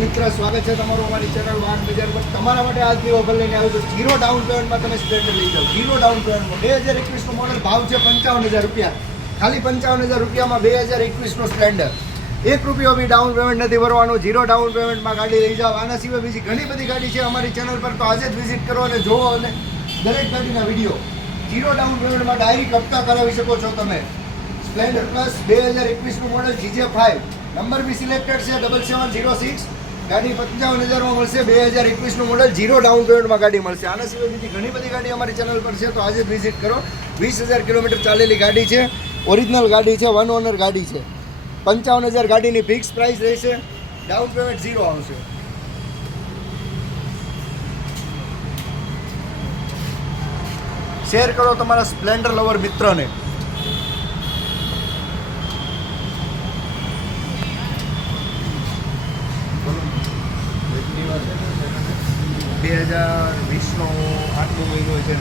મિત્ર, સ્વાગત છે તમારું અમારી ચેનલ વાહન બજાર પર. તમારા માટે આજની ઓફર લઈને આવ્યું છું. 0 ડાઉન પેમેન્ટમાં તમે સ્પ્લેન્ડર લઈ જાઓ. 0 ડાઉન પેમેન્ટમાં 2021નું મોડલ, ભાવ છે 55,000 રૂપિયા. ખાલી 55,000 રૂપિયામાં 2021નું સ્પ્લેન્ડર. ₹1 બી ડાઉન પેમેન્ટ નથી ભરવાનું. 0 ડાઉન પેમેન્ટમાં ગાડી લઈ જાઓ. આના સિવાય બીજી ઘણી બધી ગાડી છે અમારી ચેનલ પર, તો આજે જ વિઝિટ કરો અને જુઓ અને દરેક ગાડીના વિડીયો 0 ડાઉન પેમેન્ટમાં ડાયરેક્ટ હપ્તા કરાવી શકો છો તમે. સ્પ્લેન્ડર પ્લસ 2021નું મોડલ GJ5, નંબર બી સિલેક્ટેડ છે 7706. ગાડી 55,000માં મળશે. 2021નું મોડલ 0 ડાઉન પેમેન્ટમાં ગાડી મળશે. આના સિવાય બીજી ઘણી બધી ગાડી અમારી ચેનલ પર છે, તો આજે જ વિઝિટ કરો. 20,000 કિલોમીટર ચાલેલી ગાડી છે, ઓરિજિનલ ગાડી છે, 1 ઓનર ગાડી છે. 55,000 ગાડીની ફિક્સ પ્રાઇસ રહેશે. ડાઉન પેમેન્ટ 0 આવશે. શેર કરો તમારા સ્પ્લેન્ડર લવર મિત્રને. બે 2020નો 8મો મહિનો છે.